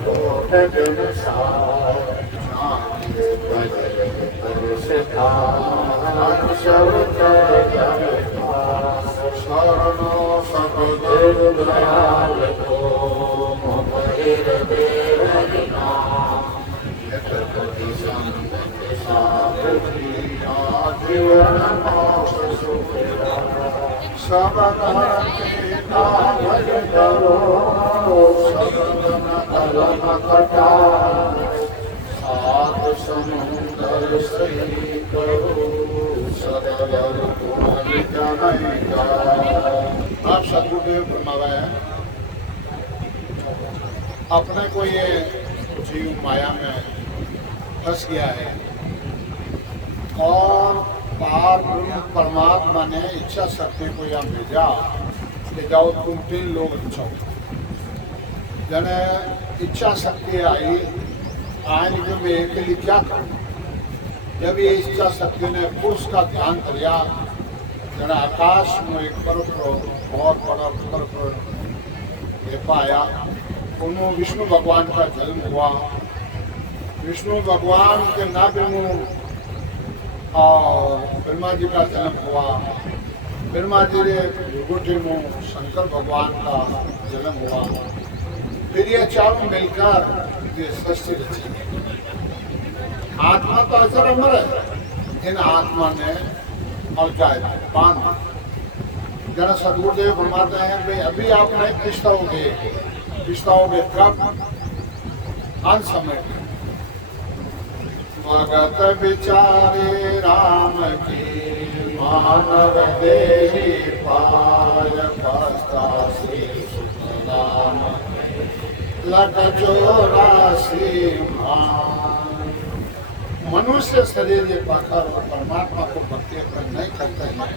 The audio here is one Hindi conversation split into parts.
कोट जन सार शरणो सतगुर दयाल को जीवन सब करो सबन कलम कटा सात समुद्र सही करो सदवर तुम्हारी जानेगा। आप सदगुरुदेव फरमावा है अपने को ये जीव माया में फंस गया है और पार ब्रह्म परमात्मा ने इच्छा शक्ति को यहाँ भेजा कि जाओ तुम 3 लोग बचाओ। जने इच्छा शक्ति आई आने के मैं के लिए क्या करूँ। जब ये इच्छा शक्ति ने पुरुष का ध्यान किया जने आकाश में एक पर्वत बहुत बड़ा पर्वत ये पाया उन्होंने विष्णु भगवान का जन्म हुआ। विष्णु भगवान के नाभि में और ब्रह्मा जी का जन्म हुआ। ब्रह्मा जी के भृगुटी में शंकर भगवान का जन्म हुआ। फिर ये चारों मिलकर ये सृष्टि रची। आत्मा तो अजर अमर है, इन आत्मा ने और जाए बांध जरा सदगुरुदेव फरमाते हैं भाई अभी आप नहीं पिछताओगे कब अंत समय भगत विचारे राम की मानव देही पाय पस्तासी सुतराम लग चौरासी मनुष्य शरीर ये पाकर और परमात्मा को भक्ति अपने नहीं करते हैं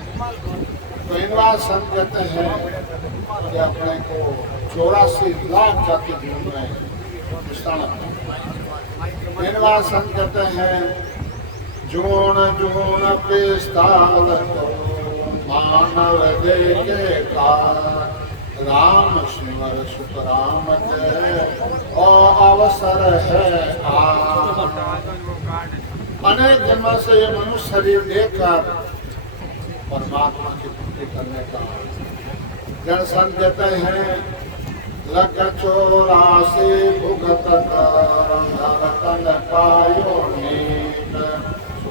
तो इन बात संत कहते हैं कि अपने को 84 लाख जाति जीवन में इन बात संत कहते हैं जून जून पिस्ताल मानव देखे राम सिमर सुत राम के और अवसर है अनेक जन्म से ये मनुष्य शरीर देखकर परमात्मा की भक्ति करने का जन संत कहते हैं लग 84 भुगत रतन पायो नीत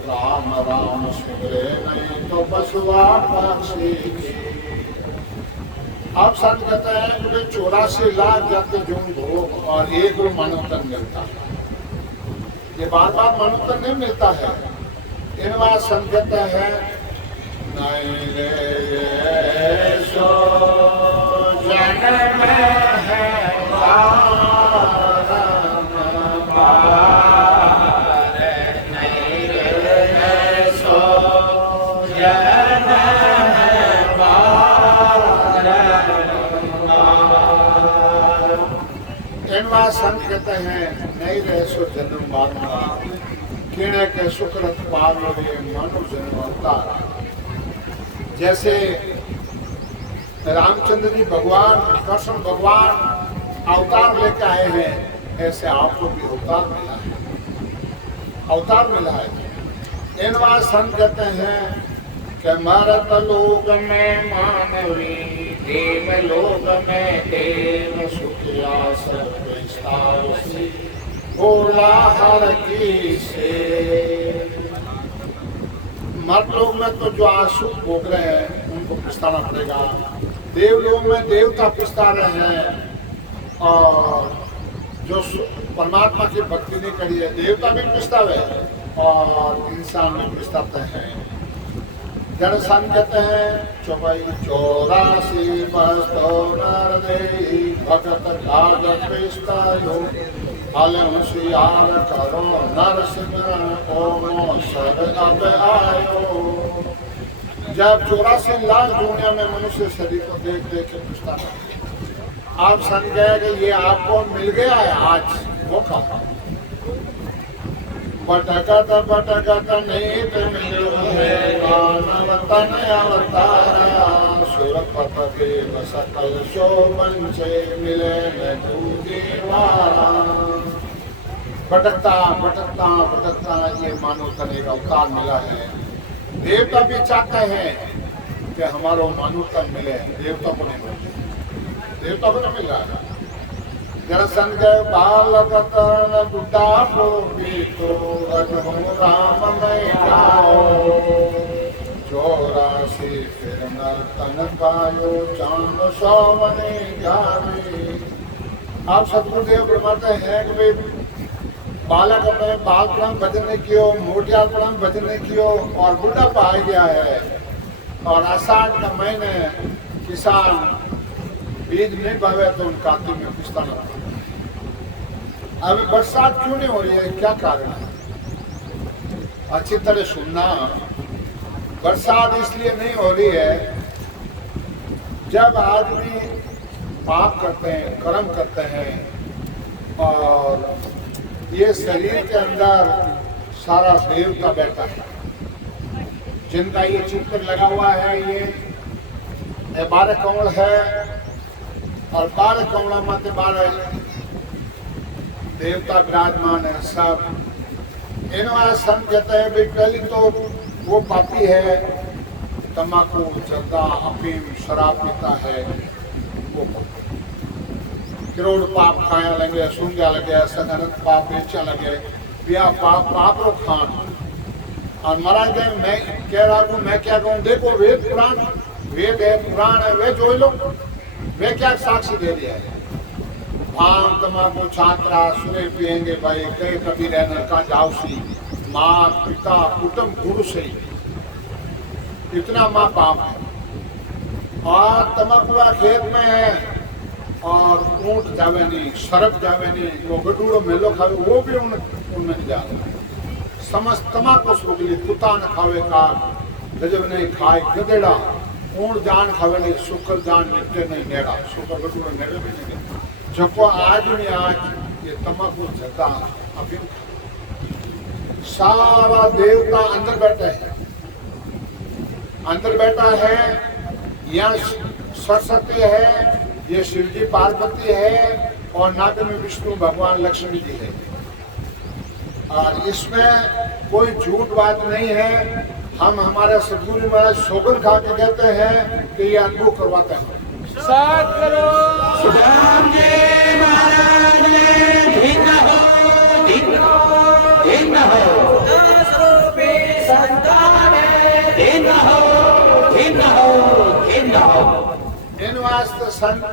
राम राम सुधरे नहीं तो बसुआ पक्षी। आप संत कहते हैं कि 84 लाख जाति जून भोग और एक रूप मनोतन मिलता है। ये बार बार मनोतन नहीं मिलता है। इन बार संत कहते हैं नहीं रे सो जन्म है नहीं रे सो जन्म संत कहते हैं नहीं रहे सो जन्म मारना किणे के सुकृत पार मानो जन्म अवतार। जैसे रामचंद्र जी भगवान कृष्ण भगवान अवतार लेके आए हैं ऐसे आपको भी अवतार मिला है। इन बार संत कहते हैं कि मरत लोक में मानवी देव लोक में देव सुखिया सर्वस्तासी बोला हर की से। मर्द लोग में तो जो आंसू भोग रहे हैं उनको पिस्ताना पड़ेगा। देवलोक में देवता पिस्ता रहे हैं और जो परमात्मा की भक्ति नहीं करी है देवता भी पिस्तावे और इंसान भी पिस्ताते हैं। जन संत कहते हैं 84 बस्तो नर देई भगत काज पिस्तायो अलंसियार करो नर सिमरन ओमो सद अब आयो। जब 84 लाख दुनिया में मनुष्य शरीर को देख देख के पूछता था आप संत गए कि ये आपको मिल गया है आज वो कहा बटकत नहीं तो मिलो है तन अवतारा सुरपत देव सकल शोभन से मिले न तू दीवारा। भटकता भटकता भटकता ये मानव तन एक अवतार मिला है। देवता भी चाहते हैं कि हमारा मानव तन मिले, देवता को नहीं मिले, देवता को नहीं मिल रहा है। दर्शन के बालक तन बुढ़ापो भी तो राम नहीं जाओ, 84 फिर नर तन पायो, चांद सोमने जावे। आप सतगुरुदेव फरमाते हैं कि भाई बालक अपने बालपन भजन नहीं कियो, मोटियापन भजन नहीं कियो और बुढ़ापा आ गया है, और आषाढ़ का महीने किसान बीज नहीं पावे तो उन कार्तिक में पिछता ना। अभी बरसात क्यों नहीं हो रही है, क्या कारण है? अच्छी तरह सुनना, बरसात इसलिए नहीं हो रही है, जब आदमी पाप करते हैं, कर्म करते हैं और ये शरीर के अंदर सारा देवता बैठा है, जिनका ये चित्र लगा हुआ है, ये 12 कमल है और 12 कमला मत 12 देवता विराजमान है। सब इन्होंने संत कहते हैं भाई पहले तो वो पापी है, तम्बाकू जर्दा अफीम शराब पीता है, वो करोड़ पाप खाया लगे, सूंघा लगे, सदनत पाप बेचा लगे, बिया पाप पाप रो खान। और महाराज गए, मैं कह रहा हूँ, मैं क्या कहूँ, देखो वेद पुराण, वेद है पुराण है, वे जो लो वे क्या साक्षी दे दिया है। भांग तम्बाकू छात्रा सुने पियेंगे भाई, गए कभी रहना का जाऊसी, माँ पिता कुटुंब गुरु से इतना माँ पाप है। और तम्बाकू खेत में है और ऊँट जावे नहीं, सरप जावे नहीं, वो गडूड़ो मेलो खावे वो भी उनमें नहीं जाता। समस्त तम्बाकू सुगली, कुत्ता न खावे का, गजब नहीं खाए गदेड़ा, ऊँट जान खावे नहीं, शुक्र जान निपटे नहीं नेड़ा, शुक्र गडूड़ो नेड़े भी नहीं। जो को आज में आज ये तम्बाकू जता अभी सारा देवता अंदर बैठा है, अंदर बैठा है। यहाँ सरस्वती है, ये शिव जी पार्वती है और नाग में विष्णु भगवान लक्ष्मी जी है। और इसमें कोई झूठ बात नहीं है। हम हमारे सदगुरु महाराज सोगन खा के कहते हैं कि ये अनुभव करवाते हैं। साथ करो सुदाम जी महाराज ने धिन हो, धिन हो, धिन हो, दास रूपी संतान धिन हो, धिन हो, धिन हो। इन वास्ते संत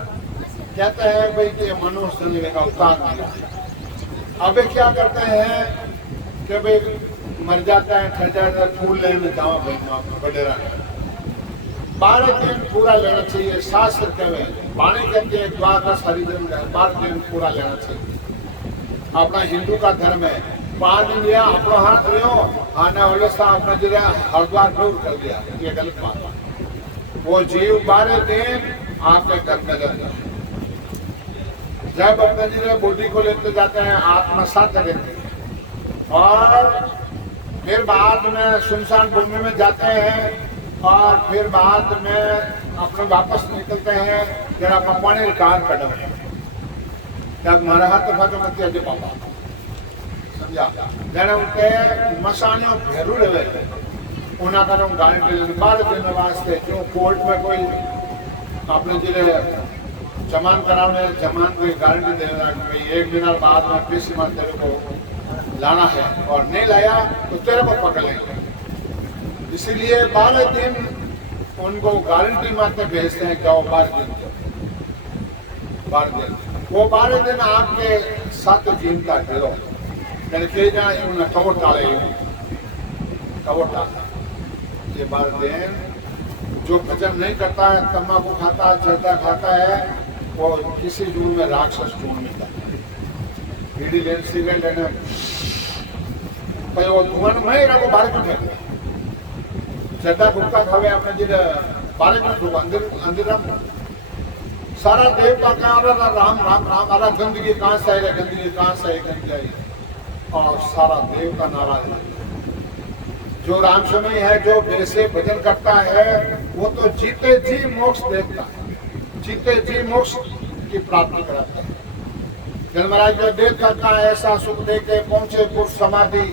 कहते हैं भाई कि मनुष्य जन्म का अवतार मिला। अब क्या करते हैं कि भाई मर जाता है, ठर जाता है, फूल लेने जाओ भाई बडेरा 12 दिन पूरा लेना चाहिए। शास्त्र कहे वाणी कहते हैं द्वादश हरिजन 12 दिन पूरा लेना चाहिए। अपना हिंदू का धर्म है, 5 दिन लिया अपना हाथ लियो, आने वाले सा अपना जिला हरिद्वार दूर कर दिया, ये गलत बात है। वो जीव 12 दिन आपके घर में लग जाए। जब अपने जिले बॉडी को लेते जाते हैं, आत्मा साथ रहते हैं और फिर बाद में सुनसान भूमि में जाते हैं और फिर बाद में अपने वापस निकलते हैं। जरा पानी कार कदम तब मारा हाथ भगवती अजय बाबा समझा जरा उनके मसानियों भेरू रहे उन्हें का गारंटी लेने 12 दिन वास्ते जो कोर्ट में कोई अपने जिले जमान कराने जमान कोई गारंटी देना कि भाई 1 महीना बाद में किसी मत तेरे को लाना है और नहीं लाया तो तेरे को पकड़ लेंगे। इसीलिए 12 दिन उनको गारंटी मारते भेजते हैं, जाओ 12 दिन वो 12 दिन आपके साथ जीवता करो। मैंने कह जाए उन्हें कवर डाले ये 12 दिन जो भजन नहीं करता है, तम्बाकू खाता है, जर्दा खाता है, वो किसी जून में राक्षस जून में जाता है। बीड़ी लेने सिगरेट लेने वो धुआं में रखो 12 क्यों फेंकते जर्दा गुटका खावे अपने जिले 12 क्यों धुआं अंदर सारा देवता का राम राम राम अरे गंदगी कहाँ से आई, गंदगी कहाँ से आई, गंदगी आई और सारा देव का नाराज है। जो राम समय है, जो वैसे भजन करता है, वो तो जीते जी मोक्ष देखता है, जीते जी मोक्ष की प्राप्ति कराता है। जन महाराज जो देख करता ऐसा सुख दे के पहुंचे पुरुष समाधि,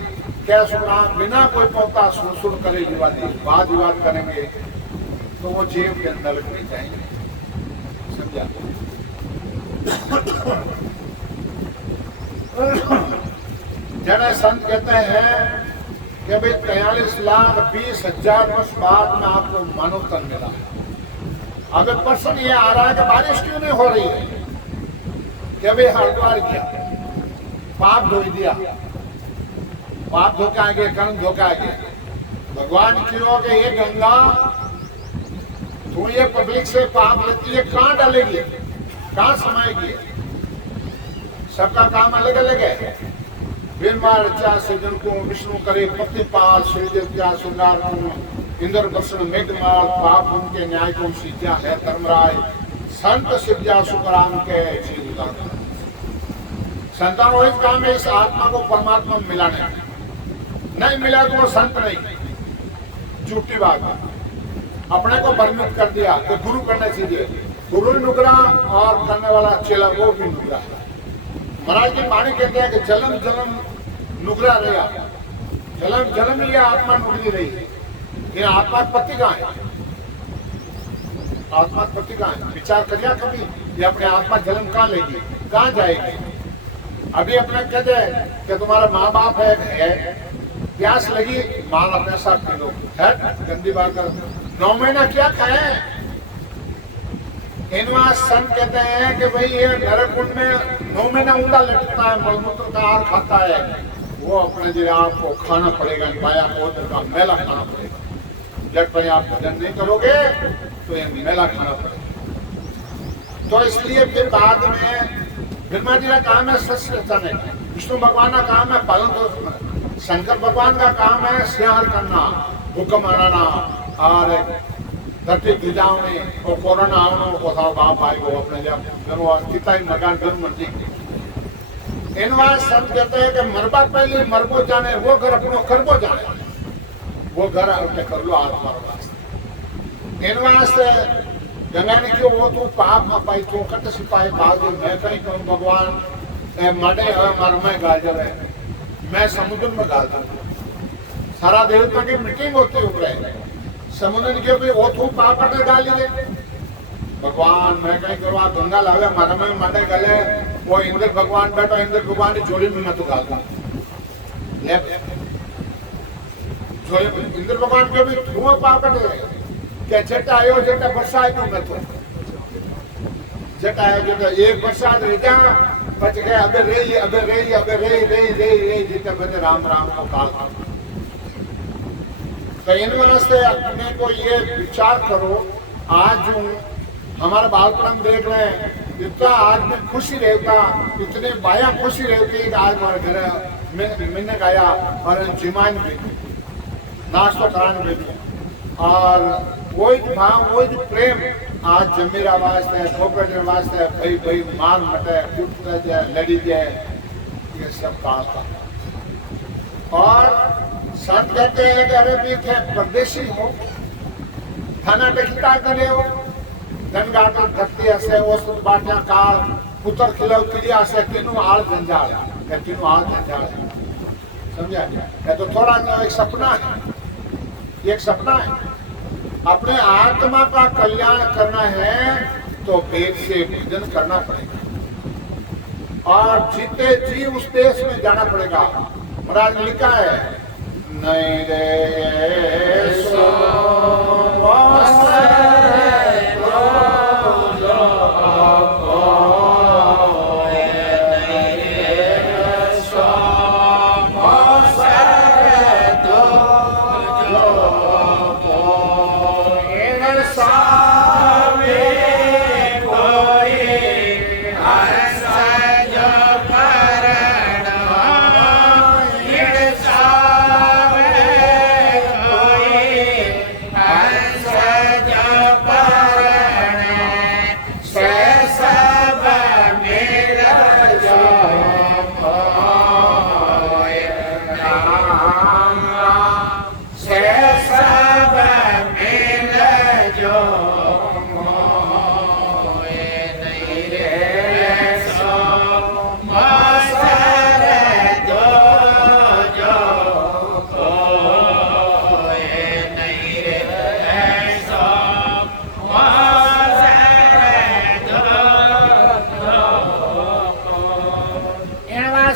क्या सुखराम बिना कोई पहुंचा सुन करे विवादी, वाद विवाद करेंगे तो वो जेब के अंदर में जाएंगे। समझा? जन संत कहते हैं कि भाई 43,20,000 वर्ष बाद में आपको मानव तन मिला। अगर प्रश्न ये आ रहा है कि बारिश क्यों नहीं हो रही है, कि भाई हरिद्वार किया, पाप धो दिया, पाप धोके आ गए, कर्म धोके आ गए। भगवान क्यों कि ये गंगा तू ये पब्लिक से पाप लेती है, कहाँ डालेगी, कहाँ समाएगी? सबका काम अलग अलग है। बीरमार चा सजन को विष्णु करे पतिपाल, श्रीदेव क्या श्रृंगार को इंद्र दर्शन मेघमाल, पाप उनके न्याय को सीधा है धर्मराय, संत सिद्धा सुखराम के जीवदान। संतान वही काम है इस आत्मा को परमात्मा में मिलाने, नहीं मिला तो वो संत नहीं। झूठी बात है, अपने को भ्रमित कर दिया कि गुरु करने चाहिए, गुरु नुकरा और करने वाला चेला वो भी नुकरा है। महाराज जी पानी कहते हैं कि जलम जलम नुकरा रहा, जलम जलम ही आत्मा नुकरी रही है। ये आत्मा पति कहाँ है? आत्मा पति कहाँ है? विचार करिया कभी, ये अपने आत्मा जन्म कहाँ लेगी, कहाँ जाएगी? अभी अपने कहते हैं कि तुम्हारा माँ बाप है, प्यास लगी माल अपने साथ पी लो, है गंदी बात कर। 9 महीना क्या खाए? इनवा संत कहते हैं कि भाई ये नरक कुंड में 9 महीना ऊंधा लटकता है, मलमूत्र का आहार खाता है, वो अपने जो आपको खाना पड़ेगा, माया को का मेला खाना पड़ेगा। जब पर आप भजन नहीं करोगे तो ये मेला खाना पड़ेगा। तो इसलिए फिर बाद में ब्रह्मा जी का काम है सृष्टि रचना, विष्णु भगवान का काम है पालन पोषण, शंकर भगवान का काम है श्यार करना, हुक्म मनाना और धरती गिजाओं में और कोरोना आओ को था बाप भाई को अपने जब कितना मकान घर मर्जी। इनवा संत कहते हैं कि मरबा पहले मरबो जाने, वो घर अपनो करबो जाने, वो घर अपने कर लो आत्मा वास्ते। इन वास्ते गंगा ने क्यों वो तू पाप न पाई तो कट सिपाही भाग मैं कहीं कहूँ भगवान मडे है मर में गाल जावे, मैं समुद्र में गाल दूँ। सारा देवता की मीटिंग होती है समुद्र ने क्यों भी वो तू पाप कटे डालिए भगवान मैं कहीं करवा गंगा लावे मर में मडे गले, वो इंद्र भगवान बैठो, इंद्र भगवान की जोड़ी में मैं तो गाल दूँ। इंद्र भगवान के भी धुआं पापड़ क्या जट आयो जट वर्षा आयो मैं तो जट आयो जट एक बरसात रह जा बच गए, अबे रही अबे रही अबे रही रही रही रही जितने बजे राम राम को काल। तो इन वास्ते अपने को ये विचार करो, आज जो हमारे बालपन देख रहे हैं इतना आज में खुशी रहता, इतने बाया खुशी रहती कि आज हमारे घर मैंने गाया और जिमान भी नाश्ता कराने भेजो और वही भाव वही प्रेम आज जमीरा वास्ते खोपड़े वास्ते भाई भाई मार मटे उठते जाए लड़ी जाए, ये सब काल का। और संत कहते हैं कि अरे भी थे परदेशी हो थाना टेकिता करे हो गनगाटर धरती हसे उस बाटिया काल पुत्र खिलव क्रिया से तीनों आल जंजाल है, तीनों आल जंजाल है। समझा? है तो थोड़ा तो एक सपना है, एक सपना है। अपने आत्मा का कल्याण करना है तो वेद से भजन करना पड़ेगा और जीते जी उस देश में जाना पड़ेगा। महाराज लिखा है नहीं रे सो जा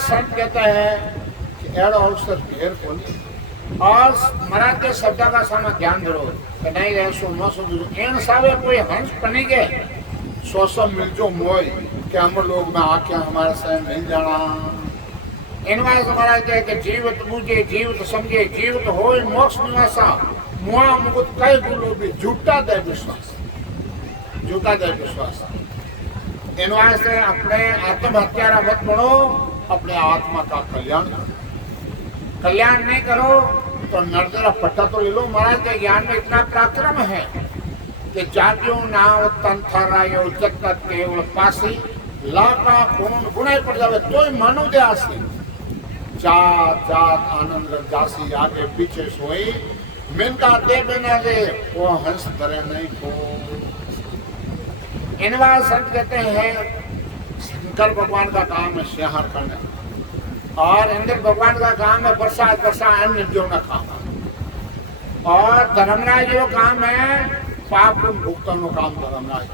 संत कहता है कि एड़ो अवसर घेर को नहीं और महाराज के शब्द का समय ध्यान दो कि नहीं रहे सो न सो एन सावे कोई हंस बनी गए सो मिलजो मोय कि हम लोग में आके हमारे से मिल जाना इन वाले महाराज कहे कि जीवित बूझे जीवित समझे जीवित हो मोक्ष निवासा मुआ मुकुट कई बोलो भी झूठा दे विश्वास इन वास्ते अपने आत्महत्यारा मत बनो अपने आत्मा का कल्याण नहीं करो तो नरदरा पट्टा तो ले लो महाराज के ज्ञान में इतना पराक्रम है कि जाग्यो नाव तंथरायो जगत केवल पासी लाका खून गुनाई पड़ जावे तो ही मानो दे आसी जात जात आनंद जासी आगे पीछे सोई मिनका दे बिना दे वो हंस धरे नहीं को इनवा संत कहते हैं शंकर भगवान का काम है संहार करना और इंद्र भगवान का काम है बरसात अन्न जोड़ना काम और धर्मराज जो काम है पाप भुगतन काम धर्मराज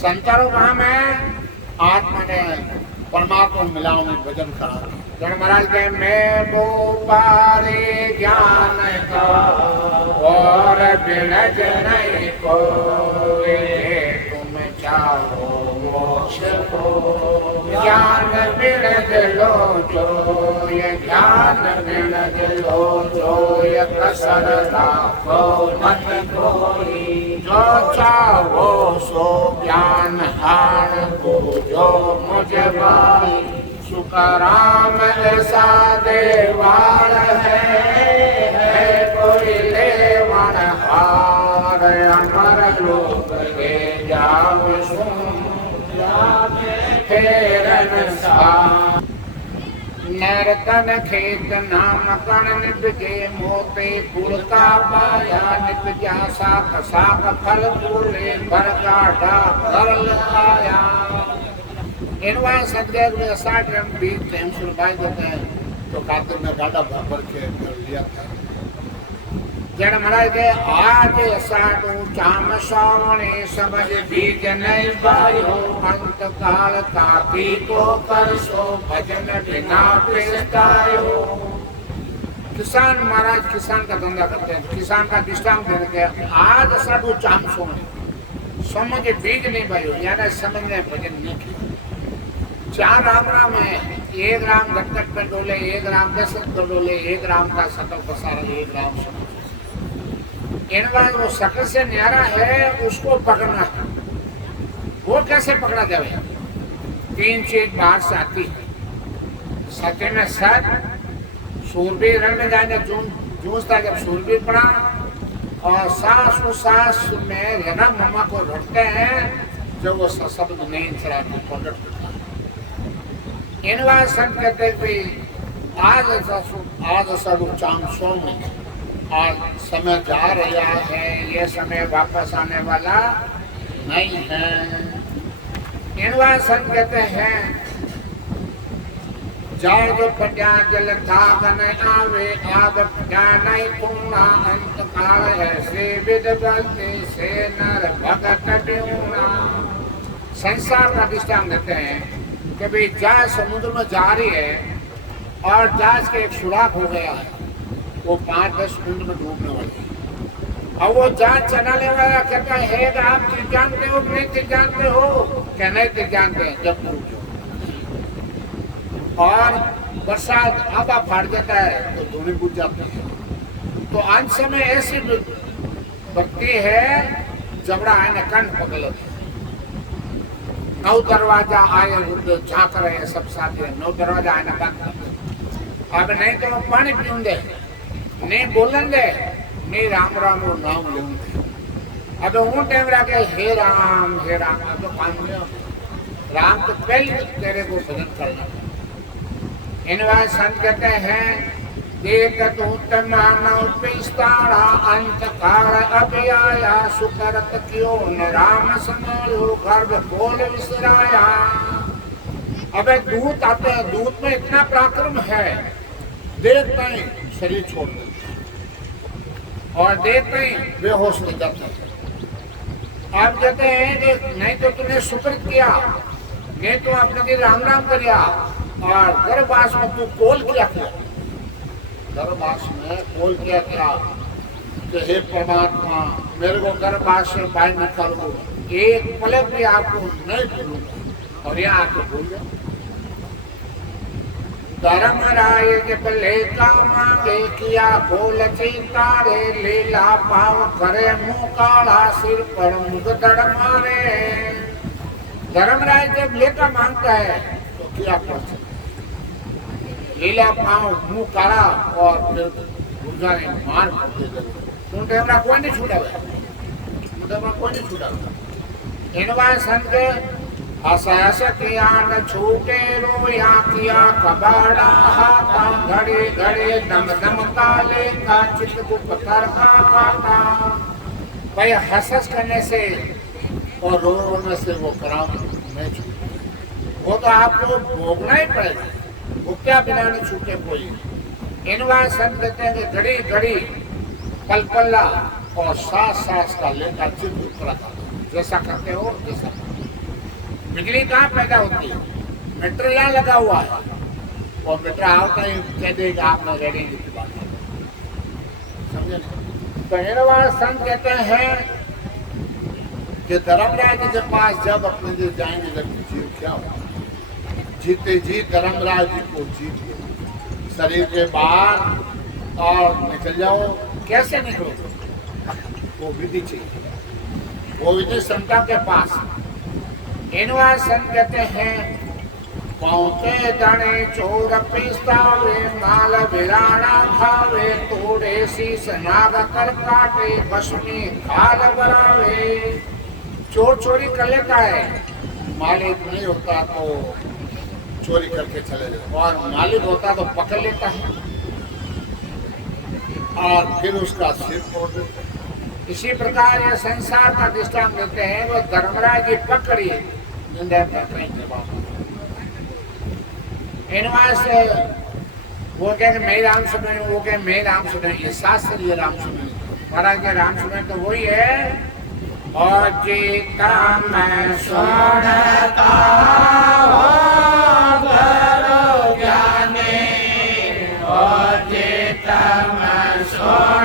संतों काम है आत्मा ने परमात्मा मिलाओ में भजन करा जन महाराज के मैं वो पारे ज्ञान का और बिरज नहीं को तुम चाहो मोक्ष को ज्ञान बिरज लो जो ये ज्ञान बिरज लो जो ये कसर राखो मत कोई जो चाहो सो ज्ञान हार जो मुझे भाई सुखराम ऐसा देवार है कोई लेवन हार अमर लोग के जाओ सुन फेरन सा नरतन खेत नाम कण निपजे मोते फूल का पाया निप जासा कसाक फल फूले भर गाढ़ा कर लगाया इनवा सदगुरु में 60 रन भी टाइम शुरू कर देते हैं तो खाते में गाढ़ा भर के कर लिया था जड़ महाराज के आज साडू चाम सावणे समझ बीज नहीं बायो अंत काल कापी को करसो भजन बिना पिसतायो किसान महाराज किसान का धंधा करते हैं किसान का दृष्टांत देने के आज साडू चाम सोने समझ बीज नहीं बायो यानी समझने भजन नहीं किया 4 राम है 1 राम घटघट पे डोले 1 राम दशरथ पे डोले 1 राम का सकल पसारा 1 राम इनका वो सकल से न्यारा है उसको पकड़ना है वो कैसे पकड़ा जाए 3 चीज बाहर से आती है सत्य में सत सूरबीर रण में जाने जूझता जब सूरबीर पड़ा और सास में रहना मम्मा को रटते हैं जब वो शब्द नहीं चलाते पकड़ इनवा संत कहते आज सब चांद सोने आज समय जा रहा है ये समय वापस आने वाला नहीं है इनवा संत कहते हैं जाए जो पटिया जल थागन आवे आग पटिया नहीं पूर्णा अंत काल है से विद बलते से नर भगत प्यूना संसार का दृष्टांत देते हैं कि भाई जहाज समुद्र में जा रही है और जहाज के एक सुराख हो गया है वो 5-10 मिनट में डूबने वाली है और वो जहाज चलाने वाला कहता है आप चीज जानते हो नहीं चीज जानते हो क्या नहीं चीज जानते हैं जब डूब जाओ और बरसात आधा फाट जाता है तो दोनों बुझ जाते हैं तो अंत में ऐसी भक्ति है जबड़ा आने कण पकड़ लेते 9 दरवाजा आए झाँक रहे हैं सब साथी 9 दरवाजा आने बंद अब नहीं तो पानी पीऊंगे नहीं बोलेंगे नहीं राम राम और नाम लेंगे अब वो टाइम रखे हे राम तो काम नहीं राम तो पहले तेरे को भजन करना इन बात संत कहते हैं देख उत्तम मानव पिस्तारा अंत काल अभियाया सुकरत क्यों न राम समायो गर्भ बोल विसराया अबे दूत आते हैं दूत में इतना पराक्रम है देखते ही शरीर छोड़ देते और देखते ही बेहोश हो जाते हैं आप कहते हैं कि नहीं तो तुमने शुक्र किया ने तो अपने दिन राम राम करिया और गर्भवास में तू कोल किया गर्भवास में कोल किया कि हे परमात्मा मेरे को गर्भवास से बाहर निकालो, एक पलक भी आपको नहीं भूलूंगा। और यहाँ आके भूल गया। धर्मराय जब लेका मांगे किया खोल चितारे, लीला पाव करे मुंह काला सिर पर मुगदड़ मारे। धर्मराय जब लेका मांगता है तो क्या पड़ता, लीला पाव मुंह काला और फिर गुर्जा ने मार उनके हमरा कोई नहीं छूटा कोई नहीं छूटा। इनवा संत असहस किया न छूटे रोया किया कबाड़ा हाथा, घड़े घड़े दम दम काले का चित पत्थर का काटा। भाई हंस करने से और रोने से वो कराम नहीं छूटे, वो तो आपको भोगना ही पड़ेगा, भूख्या बिना नहीं छूटे कोई। इनवा संत कहते हैं कि घड़ी घड़ी पलपल्ला और सांस सांस का लेकर चित रखा, जैसा करते हो जैसा। बिजली कहाँ पैदा होती है, मीटर यहाँ लगा हुआ है और मीटर आवता ही कह देगा आपने रेडी की बात, समझे ना। तो हिरवाड़ संत कहते हैं कि धर्मराज जी के पास जब अपने लिए जाएंगे जब जीव क्या होगा, जीते जी धर्मराज जी को जीत लो शरीर के बाहर और निकल जाओ। कैसे निकलो, वो विधि चाहिए, वो विधि संता के पास। इनवा संत कहते हैं पौते दणे चोर पिस्तावे, माल बिराना खावे, तोड़े शीस नाग कर काटे, बसमी खाल बनावे। चोर चोरी कर लेता है, मालिक नहीं होता तो चोरी करके चले जाते, और मालिक होता तो पकड़ लेता है और फिर उसका सिर तोड़ देता है। इसी प्रकार ये संसार का दृष्टांत देते हैं। वो धर्मराज जी पकड़ी से वो कहे मैं राम सुने, वो कहे मैं राम सुने, ये शास्त्र ये राम सुने। महाराज के राम सुने तो वही है, और जीता मैं सुनता करो ज्ञानी, और जीता मैं सुनता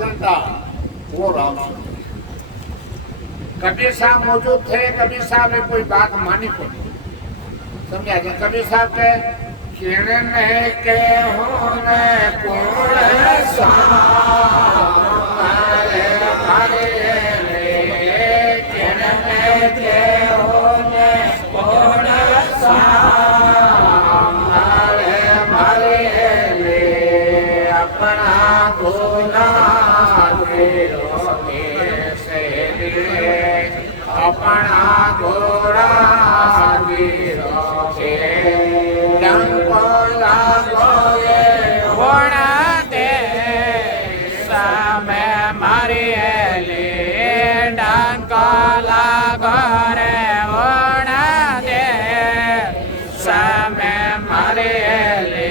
घंटा वो राम सुन। कबीर साहब मौजूद थे, कबीर साहब ने कोई बात मानी को नहीं, समझा जाए। कबीर साहब के किरने के होने कौन किरने के होने कौन अपना गोला अपना गोरा डंकोला गोये होना दे समय मारे ले, डंकोला गोरे होना दे समय मारे ले।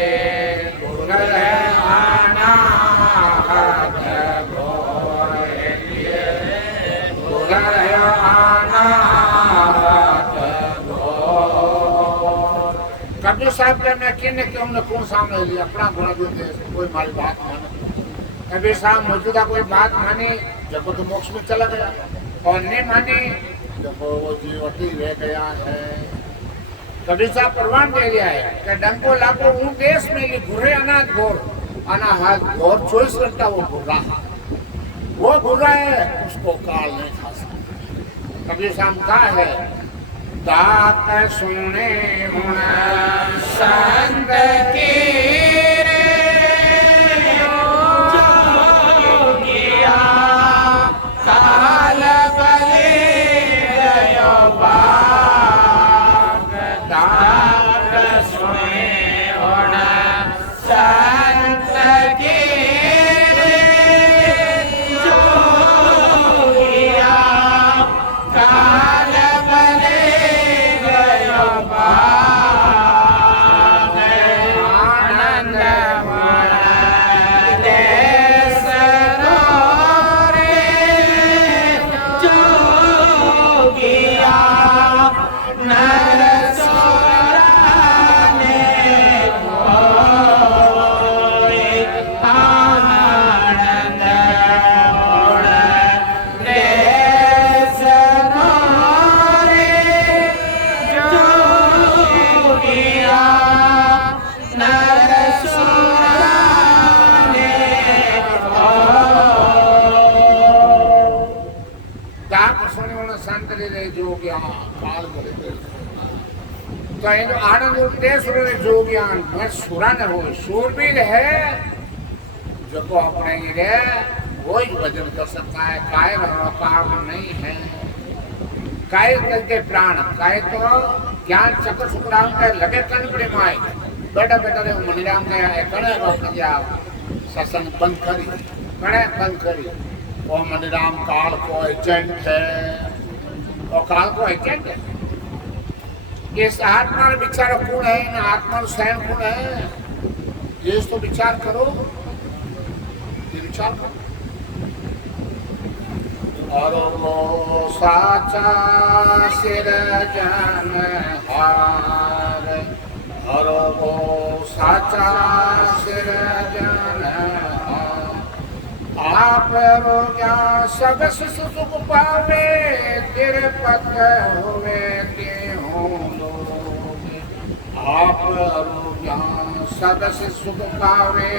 कबीर साहब के मैं किन्ने क्यों न कौन सामने लिया, अपना घोड़ा देते कोई हमारी बात माने। कबीर साहब मौजूदा कोई बात मानी जब तो मोक्ष में चला गया, और नहीं मानी जब वो जीवटी रह गया है। कबीर साहब प्रमाण दे दिया है कि डंको लाको ऊं देश में ये घुरे अनाथ घोर अनाहत घोर 24 घंटा वो घुरा है, उसको काल नहीं खा सकता। कबीर साहब का है दात सुने मुना संत की काल बले दात सुने मुना संत की काल बले तो ये जो आनंद उपदेश रे जोगियान में सुरा न हो सूरबीर है जो को अपने ही रे वो ही भजन कर सकता है। काय काम नहीं है, काय करके प्राण काय तो ज्ञान चक्र सुखराम के लगे कन प्रेमाय बेटा बेटा रे मणिराम के आए कणे बाप जा सत्संग बंद करी कणे बंद करी। वो मणिराम काल को एजेंट है और काल को एजेंट है। इस आत्मा विचार कौन है ना आत्मा स्वयं कौन है, ये तो विचार करो, ये विचार करो। और वो साचा सिरजनहार, और वो साचा सिरजनहार, आप रोजा सब सुख पावे तेरे पद हुए क्यों लोग। आप रोजा सब सुख पावे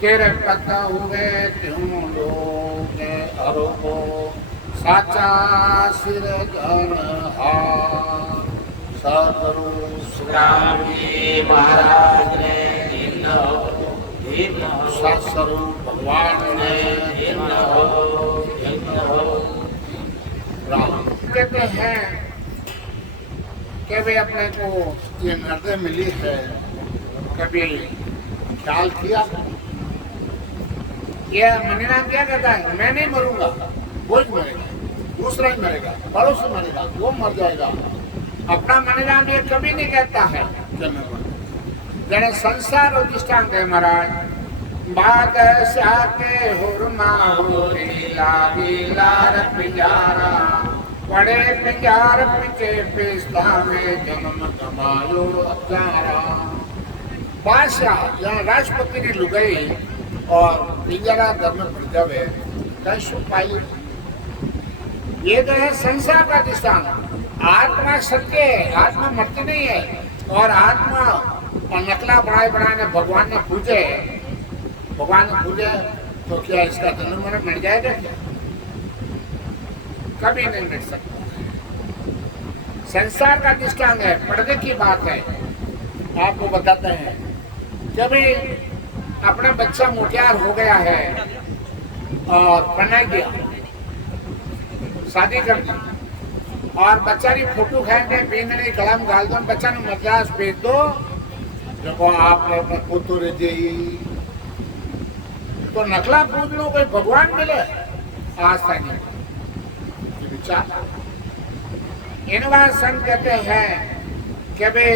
तेरे पद हुए क्यों लोग। अरो साचा सिरजनहार सदगुरु राम जी महाराज ने सत्स्वरूप भगवान ने राम कहते हैं कि वे अपने को ये नर्दे मिली है, कभी ख्याल किया? ये मणिराम क्या कहता है, मैं नहीं मरूंगा, वो ही मरेगा, दूसरा ही मरेगा, पड़ोसी मरेगा, वो मर जाएगा। अपना मणिराम ये कभी नहीं कहता है कि मैं मरूंगा। जने संसार और दृष्टांत है महाराज, बादशाह के हुरमा होरी लागी लार पिंजारा, बड़े पिंजार पीछे पेस्ता में जन्म कमायो अचारा। बादशाह यहाँ राष्ट्रपति की लुगाई और पिंजरा घर में पड़ जावे कैसे पाई। ये जो है संसार का दृष्टांत। आत्मा सत्य है, आत्मा मरती नहीं है। और आत्मा और नकला बनाए भगवान ने पूजे, भगवान ने पूजे तो क्या इसका जन्म मरण मिट जाएगा क्या? कभी नहीं मिट सकता। संसार का दृष्टांत है, पर्दे की बात है। आपको बताते हैं जब अपना बच्चा मोटियार हो गया है और पढ़ना गया, शादी कर दी और बच्चा की फोटो खेलने पीने कलम गाल दो, बच्चा ने मद्रास भेज दो, जब आप पुत्र तो नकला पूछ लो कोई भगवान मिले आज तक नहीं विचार। इन बार संत कहते हैं कि वे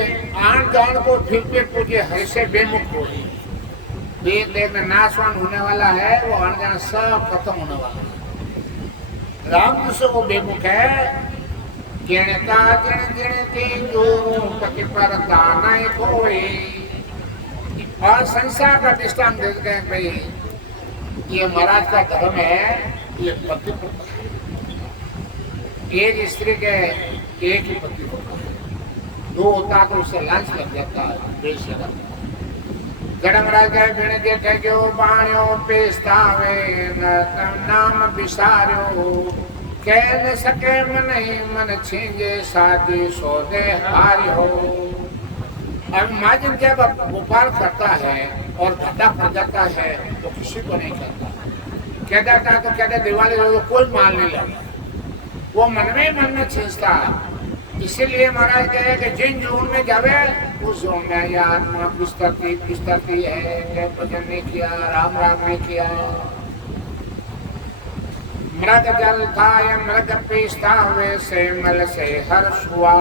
आन जान को फिर पूछे ऐसे बेमुख हो, देख देखने नाशवान होने वाला है, वो आन जान सब खत्म होने वाला है। रामकृष्ण वो बेमुख है, गिणता गिण गिण के जो पति पर दाना कोई। और संसार का दृष्टांत देते हैं भाई, ये महाराज का धर्म है, ये पति होता है, एक स्त्री के एक ही पति होता है, दो होता तो उससे लांच लग जाता है बेशरम। जड़ महाराज कहे बिन देखे जो बाणियों पेस्तावे नाम बिसारो, कह न सके मन ही मन छींजे शादी सौदे हारियो। अब माजिन जब व्यापार करता है और घाटा पड़ जाता है तो किसी को नहीं कहता, कह देता तो कहते दिवाली तो कोई माल नहीं लगा, वो मन में छींचता है। इसीलिए महाराज कहे कि जिन जोन में जावे उस जोन में यह आत्मा पिस्तरती है कि भजन नहीं किया, राम राम नहीं किया। मृग जल खाए मृग पिस्तावे से मल से हर्ष हुआ,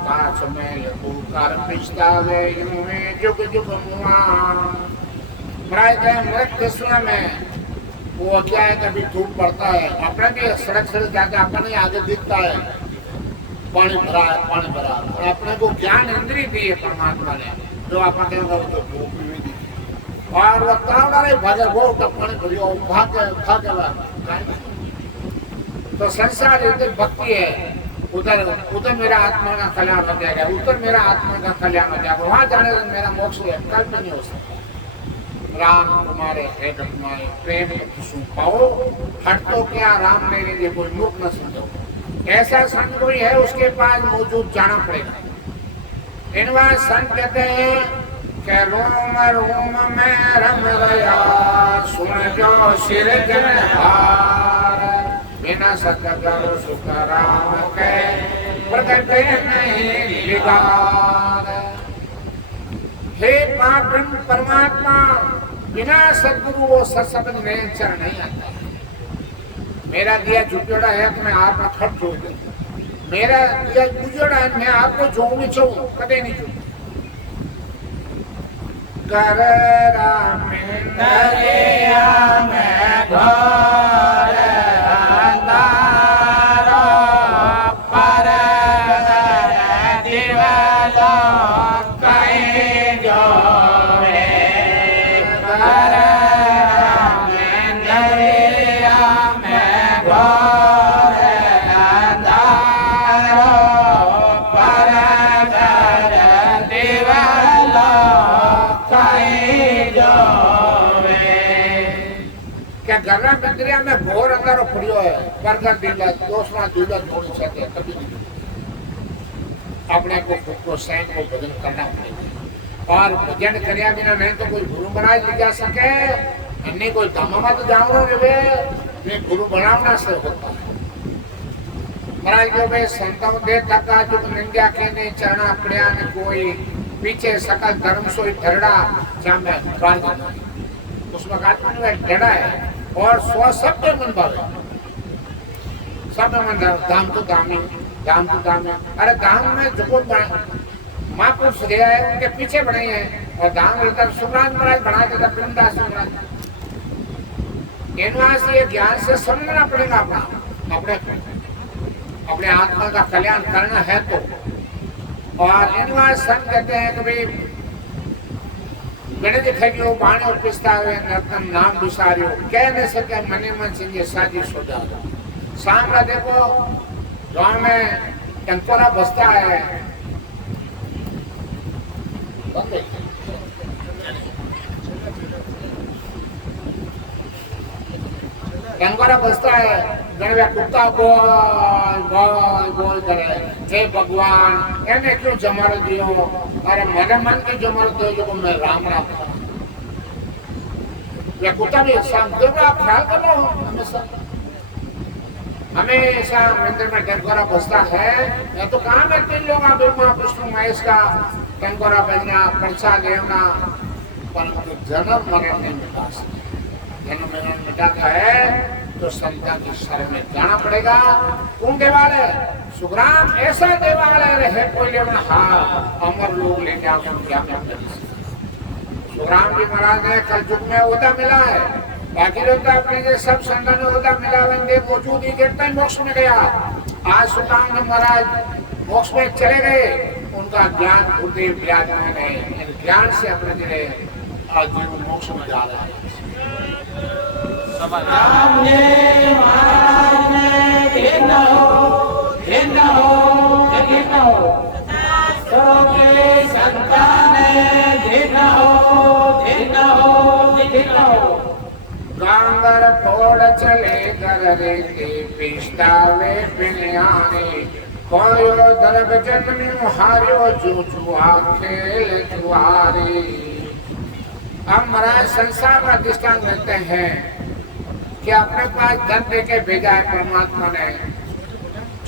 काच में लघु कर पिस्तावे यूं में जुग जुग मुआ। मृग कृष्ण में वो क्या है, कभी धूप पड़ता है, अपने भी सड़क जाके अपने आगे दिखता है पानी भरा है, पानी भरा है, और अपने को ज्ञान इंद्री दी है परमात्मा ने, जो अपने तो धूप भी दी और वो तावड़ा भागे वो पानी भरियो भागे। तो संसार इधर भक्ति है, उधर मेरा आत्मा का कल्याण हो जाएगा, उधर मेरा आत्मा का कल्याण हो जाएगा, वहां जाने से मेरा मोक्ष है, कल्प नहीं हो सकता। राम तुम्हारे है तुम्हारे प्रेम सुन पाओ, हट तो क्या राम मेरे लिए कोई मुख न सुन दो। ऐसा संत कोई है उसके पास मौजूद जाना पड़ेगा। इनवा संत कहते हैं कि रोम रोम में रम गया सुन जो सिरजनहार बिना सतगुरु सुख राम के प्रगट नहीं बिगाड़। हे परमात्मा बिना सतगुरु वो सत्संग में चरण नहीं आता। मेरा दिया झुकड़ा है तो मैं आप में खट जोड़ दूं, मेरा दिया गुजरा है मैं आपको जोड़नी चाहूँ कदे नहीं जोड़। कर राम दरिया में घोर अंधारो पर दिवालो कहीं जोड़े। कर राम दरिया में घोर अंधारो पर दिवालो क्या घरना मंदिरिया में घोर अंधारो पड़ियो है परगर दीला दोस्ता दीला जोड़ी सके कभी नहीं। अपने को खुद को स्वयं को भजन करना पड़ेगा और भजन करिया बिना नहीं तो कोई गुरु महाराज ले जा सके अन्य कोई धाम में तो जाओ रे वे गुरु बनावना से होता है। महाराज जो भाई संतों दे तका जो निंदा के नहीं चरना पड़िया ने कोई पीछे सकल धर्म सोई धरड़ा जामे बाल उसमें आत्मा में डरा है और स्व शब्द मन भावे सब मन धाम तो धाम है। अरे धाम में जो महापुरुष गया है उनके पीछे बने हैं और धाम रहता सुखराज महाराज बना देता वृंदास सुखराज। इनवा से ये ज्ञान से समझना पड़ेगा अपने आत्मा का कल्याण करना है तो। और इनवा संत कहते हैं कि भाई गणित ठगियो बाणो पिस्तावे नर्तन नाम विसारियो कह न सके मने मन सिंह साजिश हो जाएगा। सामने देखो गांव में टंकोरा बसता है टंकोरा बसता है गणव्या कुत्ता बोल बोल बोल करे हे भगवान एने क्यों जमार दियो। अरे मने मन के जमार दो जो मैं राम राम या कुत्ता भी शाम देव आप ख्याल कर लो हमेशा मंदिर में टंकोरा बसता है या तो कहाँ में 3 लोग आप विष्णु महेश का टंकोरा बजना पर्चा लेना परंतु जन्म मरण नहीं मिटा सकते। जन्म मरण मिटाता है तो संता की शरण में जाना पड़ेगा। कौन देवाल है? सुग्राम ऐसा देवाल है कोई लेवना हाँ अमर लोग ले जाओ क्या सुग्राम जी महाराज ने कल युग में ओदा मिला है बाकी लोग तो अपने जो सब संतान में ओदा मिला वंदे मौजूद ही देखता ही मोक्ष में गया। आज सुग्राम जी महाराज मोक्ष में चले गए उनका ज्ञान गुरुदेव विराजमान है। ज्ञान से अपने जो आज जीव मोक्ष में जा रहा है। राम ने महाराज ने घिन हो सबके संतान घिन हो गांगर फोड़ चले कर रे के पिस्तावे पिनियाने कोयो दरब जन्म हारियो जो जुआ खेल जुआरी। हम महाराज संसार का दृष्टांत लेते हैं कि अपने पास धन दे के भेजा है परमात्मा ने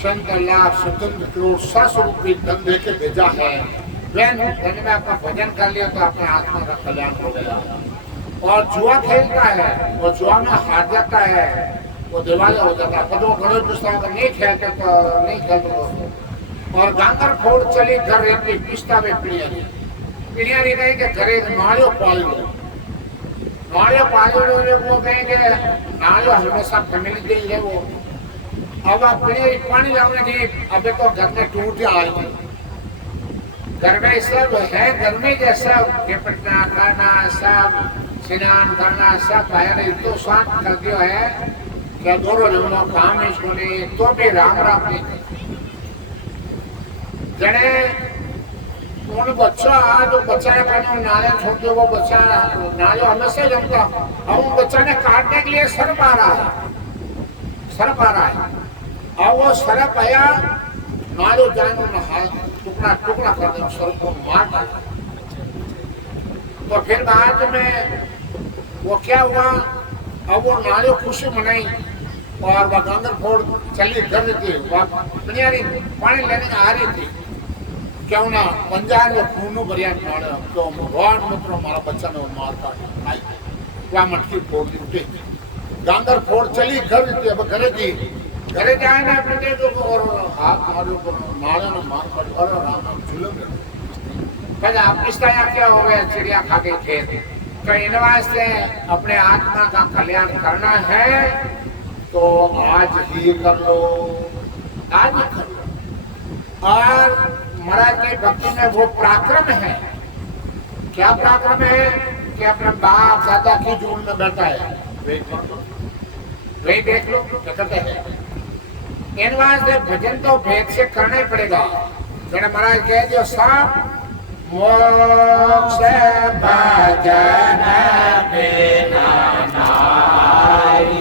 76 लाख 77 करोड़ 700 रुपये धन दे के भेजा है। धन में आपका भजन कर लिया तो अपने आत्मा का कल्याण हो गया। और जुआ खेलता है वो जुआ में हार जाता है वो दिवालिया हो जाता है। पर वो घड़े पुस्तकों को नहीं खेलते तो नहीं खेलते और गांगर फोड़ चली घर रहती पिस्ता में पिड़ियारी कहीं के घरे नालियों पाली वो कहेंगे नालियों हमेशा फैमिली गई है वो। अब आप पानी लाने की अभी तो घर में टूट आएगी घर में सब है घर में जैसा निपटना करना सब स्नान करना सब है तो साथ कर दिया है क्या दोनों लोगों काम ही सुने तो भी राम राम नहीं जने उन बच्चा जो बच्चा ने कहने नाले छोड़ दिया वो बच्चा नाले हमेशा जमता और उन बच्चा ने काटने के लिए सरप आ रहा है और वो सरप आया नालो जानो न हाल टुकड़ा टुकड़ा कर दे, स्वर्ग को मार डाला। तो फिर बाद में वो क्या हुआ, अब वो नालो खुशी मनाई और वह गंगर फोड़ चली कर रही थी, वह दुनियारी पानी लेने आ रही थी। क्यों ना पंजाब में खूनू बरिया नाले तो भगवान मित्रों हमारा बच्चा ने मार काट आई, वह मटकी फोड़ दी उठी, गंगर फोड़ चली घर रही थी। अब घरे जाए ना अपने जो और हाथ मारो तो नाले में मार काट और राम झूलम कल आप पिछला क्या हो गया, चिड़िया खा के खेत। तो इन वास्ते अपने आत्मा का कल्याण करना है तो आज ही कर लो, आज ही कर लो। और महाराज की भक्ति में वो पराक्रम है, क्या पराक्रम है कि अपने बाप दादा की जून में बैठा है, वही देख लो क्या करते हैं। इन वास्ते भजन तो भेद से करना ही पड़ेगा। जरा महाराज कह दियो सब मोक्ष भजन बिना नाई,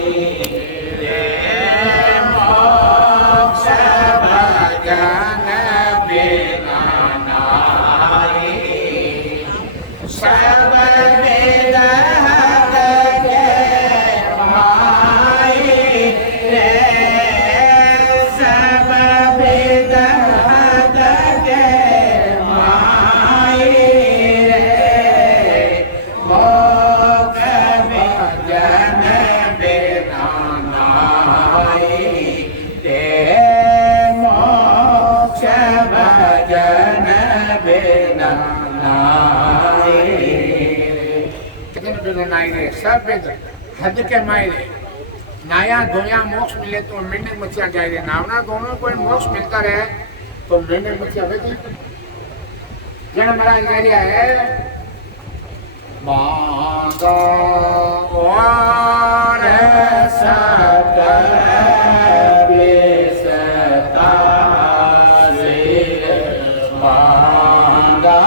मोक्ष भजन बिना नाई, सब वेद सब हद के मायरे नाया धोया मोक्ष मिले तो मेंढक मच्छियां जाए रे, नावना दोनों को मोक्ष मिलता रहे तो मेंढक मच्छियां वेगी। जन महाराज कह रहा है मांगा और सकर बेसता से मांगा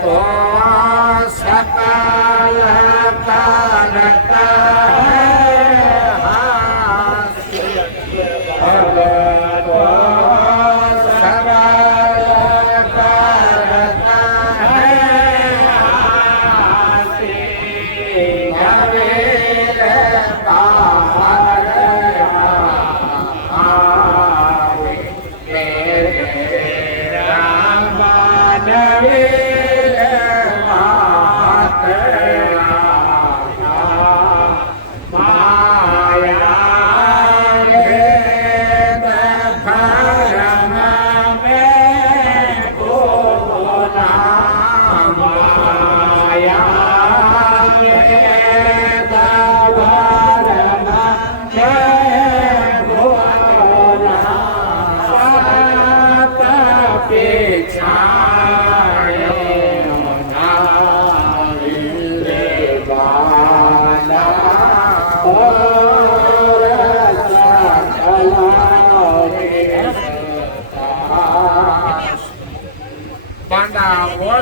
तो सकल करता है अब तो सकल करता है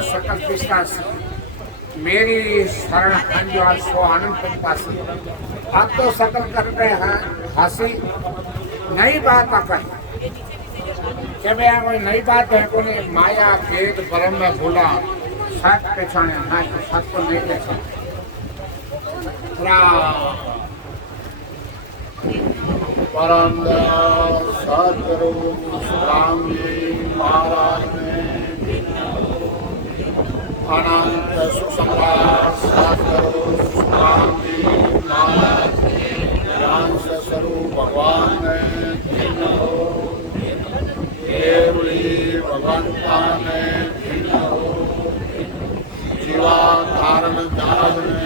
सकल विश्वास मेरी शरण अंजवार सो आनंद पास। अब तो सकल कर रहे हैं हासिल नई बात आकर के मैं कोई नई बात है को माया भेद परम में भूला सत पहचाने ना तो सत को नहीं पहचाने। परम सतगुरु राम जी महाराज ने अनंत सुसंवाद सतगुरु राम जी महाराज ने ज्ञान से स्वरूप भगवान ने दास ने